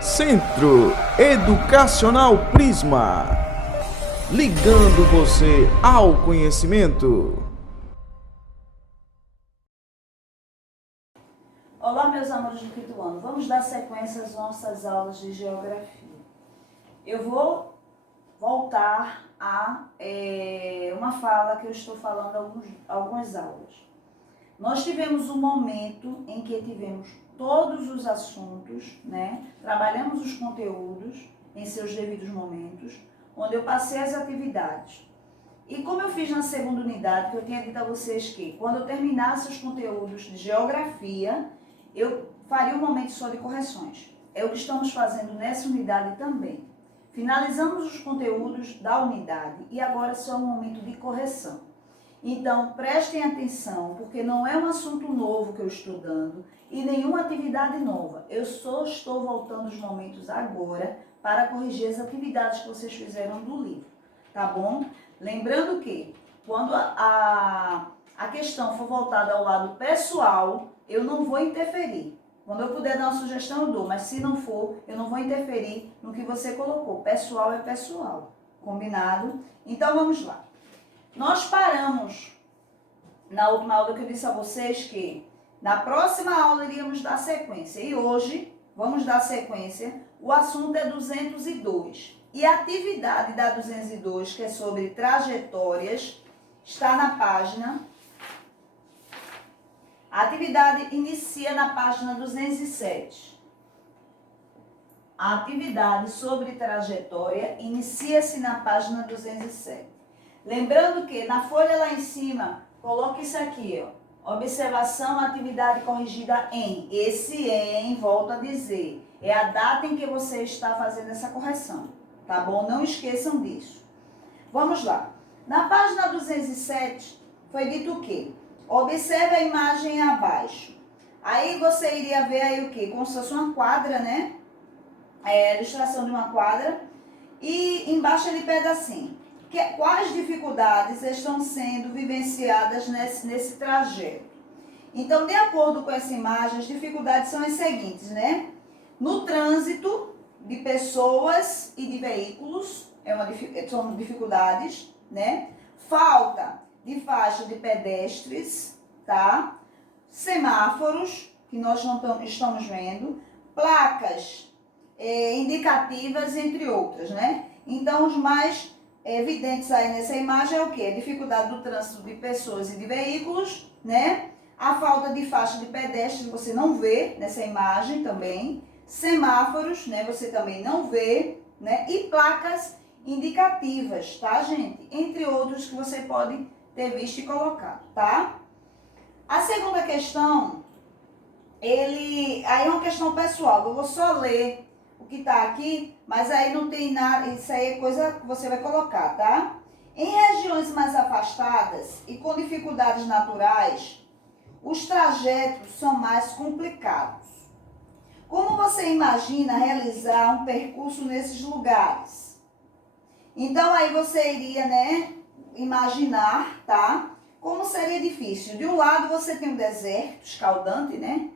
Centro Educacional Prisma, ligando você ao conhecimento. Olá, meus amores do quinto ano. Vamos dar sequência às nossas aulas de geografia. Eu vou voltar a uma fala que eu estou falando algumas aulas. Nós tivemos um momento em que tivemos todos os assuntos, né? Trabalhamos os conteúdos em seus devidos momentos, onde eu passei as atividades. E como eu fiz na segunda unidade, que eu tinha dito a vocês que quando eu terminasse os conteúdos de geografia, eu faria um momento só de correções. É o que estamos fazendo nessa unidade também. Finalizamos os conteúdos da unidade e agora só um momento de correção. Então, prestem atenção, porque não é um assunto novo que eu estou dando e nenhuma atividade nova. Eu só estou voltando os momentos agora para corrigir as atividades que vocês fizeram do livro, tá bom? Lembrando que quando a questão for voltada ao lado pessoal, eu não vou interferir. Quando eu puder dar uma sugestão, eu dou, mas se não for, eu não vou interferir no que você colocou. Pessoal é pessoal, combinado? Então, vamos lá. Nós paramos na última aula que eu disse a vocês que na próxima aula iríamos dar sequência. E hoje vamos dar sequência. O assunto é 202. E a atividade da 202, que é sobre trajetórias, está na página. A atividade inicia na página 207. A atividade sobre trajetória inicia-se na página 207. Lembrando que na folha lá em cima, coloque isso aqui, ó. Observação, atividade corrigida em. Esse em, volto a dizer, é a data em que você está fazendo essa correção, tá bom? Não esqueçam disso. Vamos lá. Na página 207, foi dito o quê? Observe a imagem abaixo. Aí você iria ver aí o quê? Como se fosse uma quadra, né? A ilustração de uma quadra. E embaixo ele pede assim: quais dificuldades estão sendo vivenciadas nesse trajeto? Então, de acordo com essa imagem, as dificuldades são as seguintes, né? No trânsito de pessoas e de veículos, são dificuldades, né? Falta de faixa de pedestres, tá? Semáforos, que nós não estamos vendo, placas indicativas, entre outras, né? Então, os mais evidentes aí nessa imagem é o quê? A dificuldade do trânsito de pessoas e de veículos, né? A falta de faixa de pedestres você não vê nessa imagem também. Semáforos, né? Você também não vê, né? E placas indicativas, tá, gente? Entre outros que você pode ter visto e colocado, tá? A segunda questão, aí é uma questão pessoal. Eu vou só ler o que tá aqui, mas aí não tem nada, isso aí é coisa que você vai colocar, tá? Em regiões mais afastadas e com dificuldades naturais, os trajetos são mais complicados. Como você imagina realizar um percurso nesses lugares? Então, aí você iria, né, imaginar, tá? Como seria difícil. De um lado, você tem um deserto escaldante, né?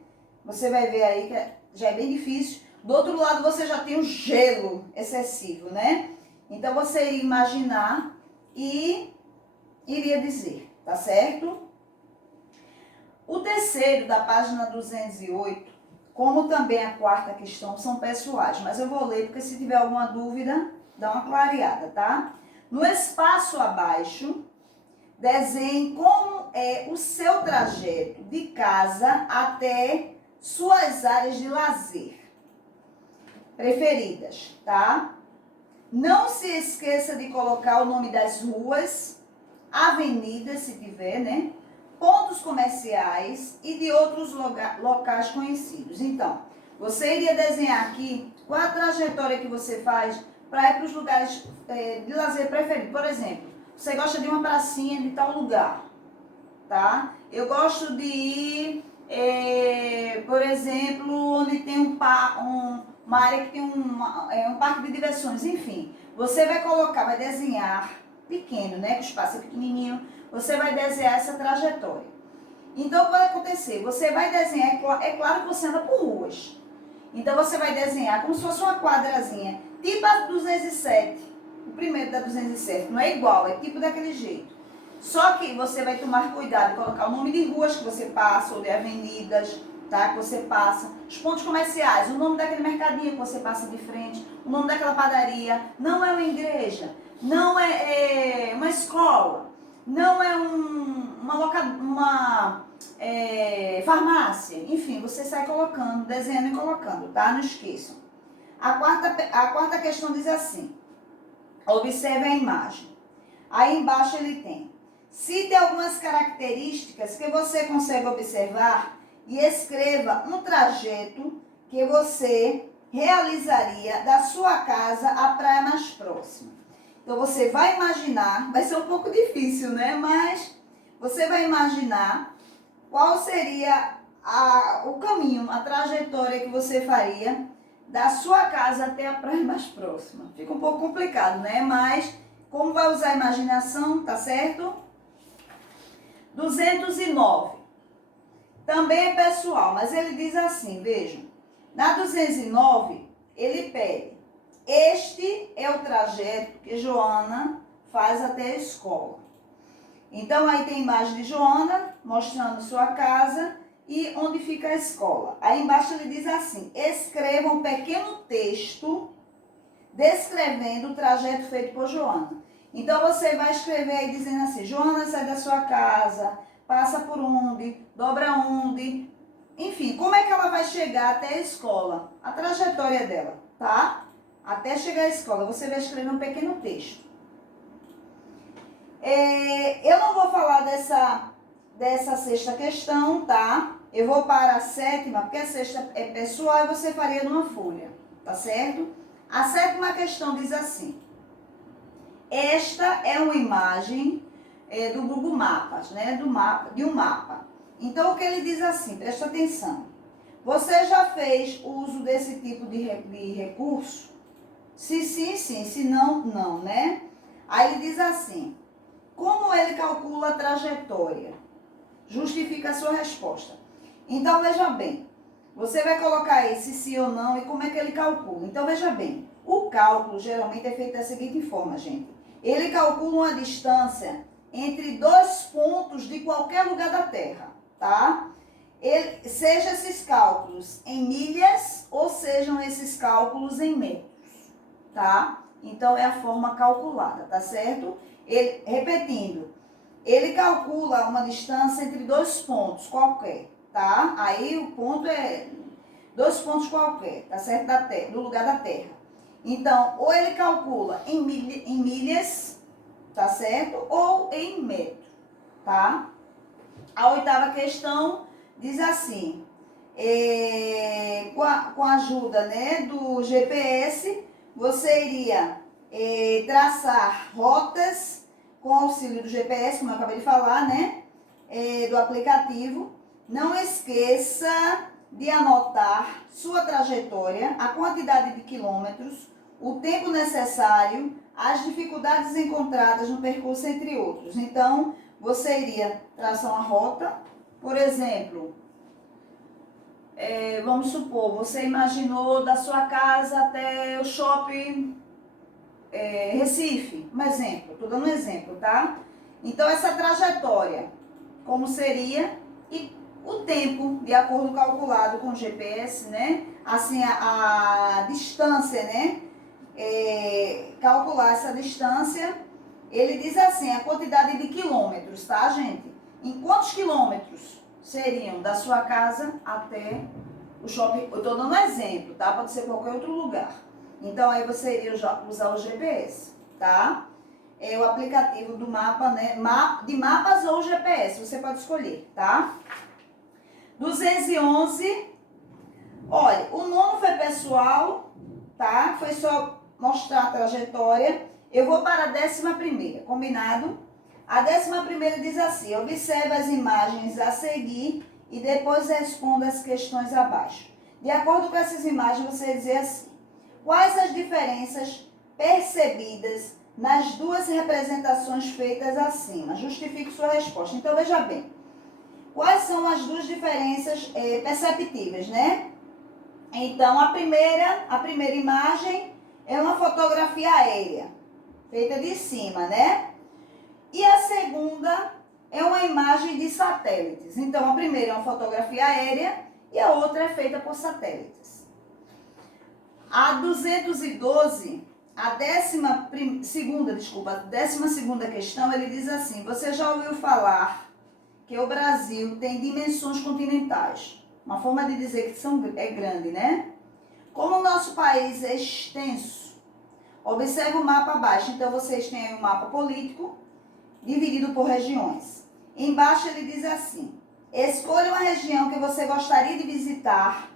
Você vai ver aí que já é bem difícil. Do outro lado, você já tem um gelo excessivo, né? Então, você iria imaginar e iria dizer, tá certo? O terceiro, da página 208, como também a quarta questão, são pessoais. Mas eu vou ler, porque se tiver alguma dúvida, dá uma clareada, tá? No espaço abaixo, desenhe como é o seu trajeto de casa até suas áreas de lazer preferidas, tá? Não se esqueça de colocar o nome das ruas, avenidas, se tiver, né? Pontos comerciais e de outros locais conhecidos. Então, você iria desenhar aqui qual a trajetória que você faz para ir para os lugares de lazer preferidos. Por exemplo, você gosta de uma pracinha de tal lugar, tá? Eu gosto de ir por exemplo, onde tem uma área que tem um parque de diversões, enfim. Você vai colocar, vai desenhar pequeno, né? Que o espaço é pequenininho. Você vai desenhar essa trajetória. Então, o que vai acontecer? Você vai desenhar, é claro que você anda por ruas. Então, você vai desenhar como se fosse uma quadrazinha, tipo a 207. O primeiro da 207. Não é igual, é tipo daquele jeito. Só que você vai tomar cuidado de colocar o nome de ruas que você passa, ou de avenidas, tá? Que você passa. Os pontos comerciais, o nome daquele mercadinho que você passa de frente, o nome daquela padaria. Não é uma igreja, não é uma escola, não é uma farmácia. Enfim, você sai colocando, desenhando e colocando, tá? Não esqueçam. A quarta questão diz assim: observe a imagem. Aí embaixo ele tem: cite algumas características que você consegue observar e escreva um trajeto que você realizaria da sua casa à praia mais próxima. Então você vai imaginar, vai ser um pouco difícil, né? Mas você vai imaginar qual seria o caminho, a trajetória que você faria da sua casa até a praia mais próxima. Fica um pouco complicado, né? Mas como vai usar a imaginação, tá certo? 209. Também é pessoal, mas ele diz assim, vejam. Na 209, ele pede: este é o trajeto que Joana faz até a escola. Então, aí tem a imagem de Joana, mostrando sua casa e onde fica a escola. Aí embaixo ele diz assim: escreva um pequeno texto descrevendo o trajeto feito por Joana. Então, você vai escrever aí dizendo assim: Joana sai da sua casa, passa por onde, dobra onde, enfim, como é que ela vai chegar até a escola? A trajetória dela, tá? Até chegar à escola, você vai escrever um pequeno texto. Eu não vou falar dessa sexta questão, tá? Eu vou para a sétima, porque a sexta é pessoal e você faria numa folha, tá certo? A sétima questão diz assim: esta é uma imagem do Google Maps, né? De um mapa. Então, o que ele diz assim, presta atenção. Você já fez uso desse tipo de recurso? Se sim, sim. Se não, não, né? Aí ele diz assim: como ele calcula a trajetória? Justifica a sua resposta. Então, veja bem. Você vai colocar esse sim ou não e como é que ele calcula. Então, veja bem. O cálculo geralmente é feito da seguinte forma, gente. Ele calcula uma distância entre dois pontos de qualquer lugar da Terra, tá? Seja esses cálculos em milhas ou sejam esses cálculos em metros, tá? Então, é a forma calculada, tá certo? Repetindo, ele calcula uma distância entre dois pontos qualquer, tá? Aí o ponto é dois pontos qualquer, tá certo? Do lugar da Terra. Então, ou ele calcula em milhas, tá certo? Ou em metro, tá? A oitava questão diz assim: com a ajuda, né, do GPS, você iria traçar rotas com auxílio do GPS, como eu acabei de falar, né, do aplicativo. Não esqueça de anotar sua trajetória, a quantidade de quilômetros, o tempo necessário, as dificuldades encontradas no percurso, entre outros. Então, você iria traçar uma rota, por exemplo, vamos supor, você imaginou da sua casa até o shopping Recife, um exemplo, estou dando um exemplo, tá? Então, essa trajetória, como seria, e o tempo, de acordo calculado com o GPS, né? Assim, a distância, né? Calcular essa distância, ele diz assim, a quantidade de quilômetros, tá, gente? Em quantos quilômetros seriam da sua casa até o shopping? Eu estou dando um exemplo, tá? Pode ser qualquer outro lugar. Então, aí você iria usar o GPS, tá? É o aplicativo do mapa, né? De mapas ou GPS, você pode escolher, tá? 211, olha, o nono foi pessoal, tá? Foi só mostrar a trajetória. Eu vou para a 11ª, combinado? A 11ª diz assim: observe as imagens a seguir e depois responda as questões abaixo. De acordo com essas imagens, você vai dizer assim: quais as diferenças percebidas nas duas representações feitas acima? Justifique sua resposta. Então, veja bem. Quais são as duas diferenças perceptíveis, né? Então, a primeira imagem é uma fotografia aérea, feita de cima, né? E a segunda é uma imagem de satélites. Então, a primeira é uma fotografia aérea e a outra é feita por satélites. A 212, a 12ª questão, ele diz assim: você já ouviu falar que o Brasil tem dimensões continentais? Uma forma de dizer que é grande, né? Como o nosso país é extenso, observe o mapa abaixo. Então, vocês têm aí um mapa político dividido por regiões. Embaixo ele diz assim: escolha uma região que você gostaria de visitar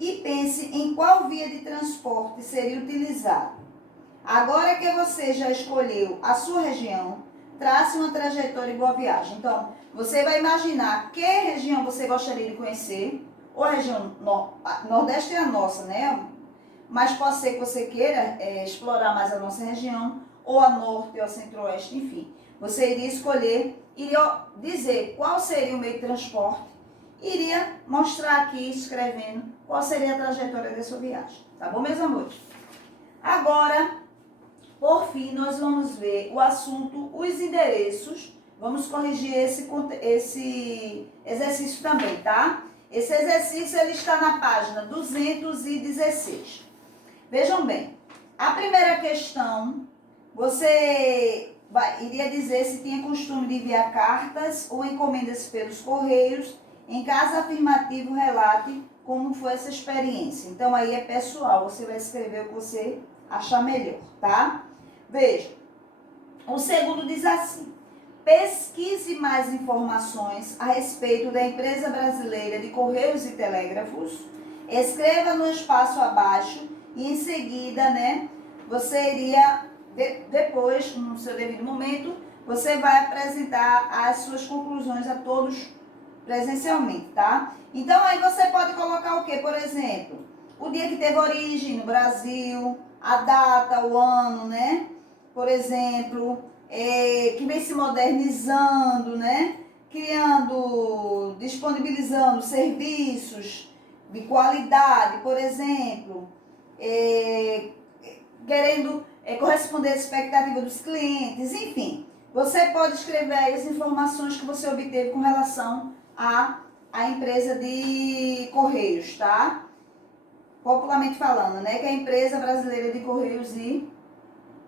e pense em qual via de transporte seria utilizado. Agora que você já escolheu a sua região, trace uma trajetória e boa viagem. Então, você vai imaginar que região você gostaria de conhecer, ou a região Nordeste é a nossa, né? Mas pode ser que você queira explorar mais a nossa região, ou a Norte, ou a Centro-Oeste, enfim. Você iria escolher, iria dizer qual seria o meio de transporte, iria mostrar aqui, escrevendo, qual seria a trajetória da sua viagem. Tá bom, meus amores? Agora, por fim, nós vamos ver o assunto, os endereços. Vamos corrigir esse exercício também, tá? Esse exercício ele está na página 216. Vejam bem, a primeira questão, você iria dizer se tinha costume de enviar cartas ou encomendas pelos correios. Em caso afirmativo, relate como foi essa experiência. Então, aí é pessoal, você vai escrever o que você achar melhor, tá? Veja, o segundo diz assim: pesquise mais informações a respeito da empresa brasileira de Correios e Telégrafos. Escreva no espaço abaixo e em seguida, né, você iria, depois, no seu devido momento, você vai apresentar as suas conclusões a todos presencialmente, tá? Então, aí você pode colocar o quê? Por exemplo, o dia que teve origem no Brasil, a data, o ano, né? Por exemplo, que vem se modernizando, né? Criando, disponibilizando serviços de qualidade, por exemplo, querendo corresponder à expectativa dos clientes, enfim. Você pode escrever aí as informações que você obteve com relação à empresa de Correios, tá? Popularmente falando, né? Que é a empresa brasileira de Correios e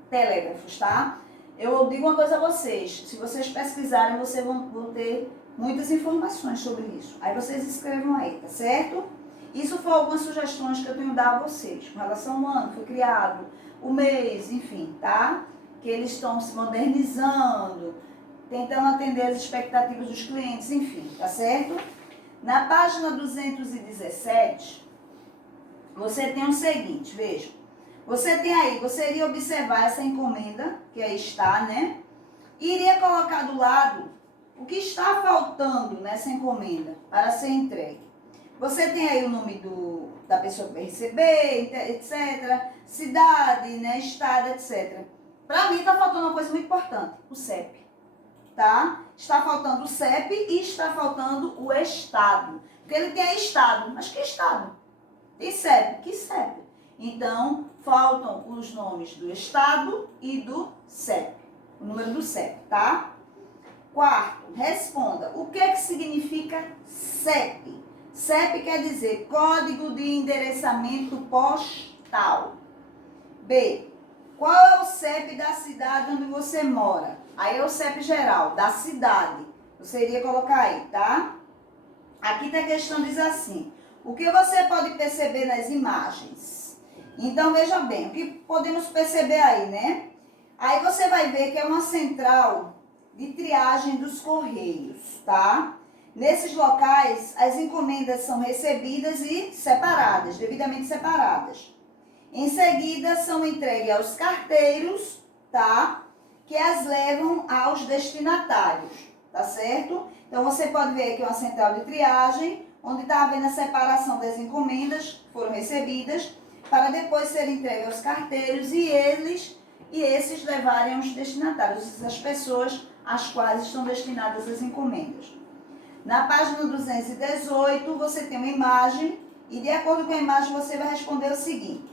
Telégrafos, tá? Eu digo uma coisa a vocês: se vocês pesquisarem, vocês vão ter muitas informações sobre isso. Aí vocês escrevam aí, tá certo? Isso foi algumas sugestões que eu tenho dado a vocês, com relação ao ano, foi criado, o mês, enfim, tá? Que eles estão se modernizando, tentando atender as expectativas dos clientes, enfim, tá certo? Na página 217, você tem o seguinte, veja. Você tem aí, você iria observar essa encomenda, que aí está, né? E iria colocar do lado o que está faltando nessa encomenda para ser entregue. Você tem aí o nome da pessoa que vai receber, etc. Cidade, né? Estado, etc. Para mim está faltando uma coisa muito importante, o CEP. Tá? Está faltando o CEP e está faltando o Estado. Porque ele tem aí Estado, mas que Estado? Tem CEP, que CEP? Então, faltam os nomes do Estado e do CEP. O número do CEP, tá? Quarto, responda. O que significa CEP? CEP quer dizer Código de Endereçamento Postal. B. Qual é o CEP da cidade onde você mora? Aí é o CEP geral, da cidade. Você iria colocar aí, tá? Aqui tem a questão, diz assim: o que você pode perceber nas imagens? Então, veja bem, o que podemos perceber aí, né? Aí você vai ver que é uma central de triagem dos correios, tá? Nesses locais, as encomendas são recebidas e separadas, devidamente separadas. Em seguida, são entregues aos carteiros, tá? Que as levam aos destinatários, tá certo? Então, você pode ver aqui uma central de triagem, onde está havendo a separação das encomendas que foram recebidas, para depois serem entregues aos carteiros e esses levarem aos destinatários, as pessoas às quais estão destinadas as encomendas. Na página 218, você tem uma imagem e, de acordo com a imagem, você vai responder o seguinte.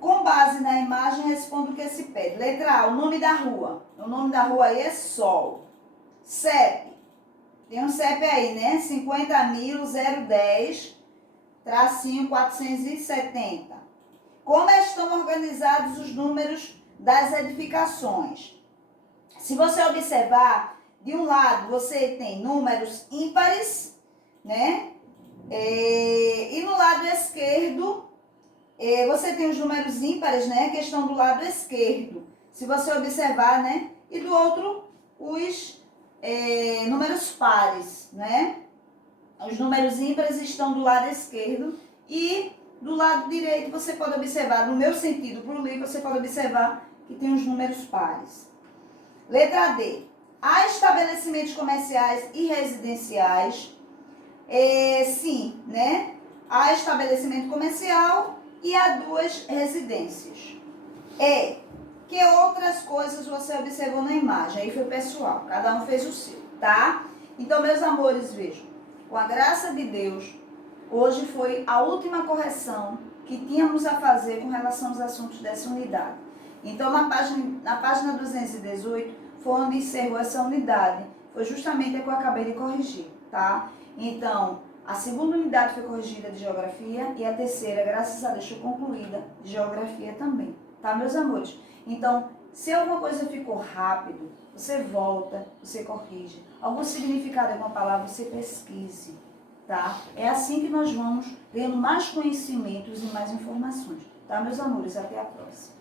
Com base na imagem, responda o que se pede. Letra A, o nome da rua. O nome da rua aí é Sol. CEP. Tem um CEP aí, né? 50.010-470. Como estão organizados os números das edificações? Se você observar, de um lado você tem números ímpares, né? E no lado esquerdo, você tem os números ímpares, né? Que estão do lado esquerdo. Se você observar, né? E do outro, os números pares, né? Os números ímpares estão do lado esquerdo e do lado direito você pode observar, no meu sentido, para o livro, você pode observar que tem os números pares. Letra D. Há estabelecimentos comerciais e residenciais. Sim, né? Há estabelecimento comercial e há 2 residências. Que outras coisas você observou na imagem? Aí foi pessoal, cada um fez o seu, tá? Então, meus amores, vejam, com a graça de Deus, hoje foi a última correção que tínhamos a fazer com relação aos assuntos dessa unidade. Então, na página 218, foi onde encerrou essa unidade. Foi justamente a que eu acabei de corrigir, tá? Então, a segunda unidade foi corrigida de Geografia e a terceira, graças a Deus, foi concluída de Geografia também, tá, meus amores? Então, se alguma coisa ficou rápido, você volta, você corrige. Algum significado de alguma palavra, você pesquise, tá? É assim que nós vamos tendo mais conhecimentos e mais informações, tá, meus amores? Até a próxima.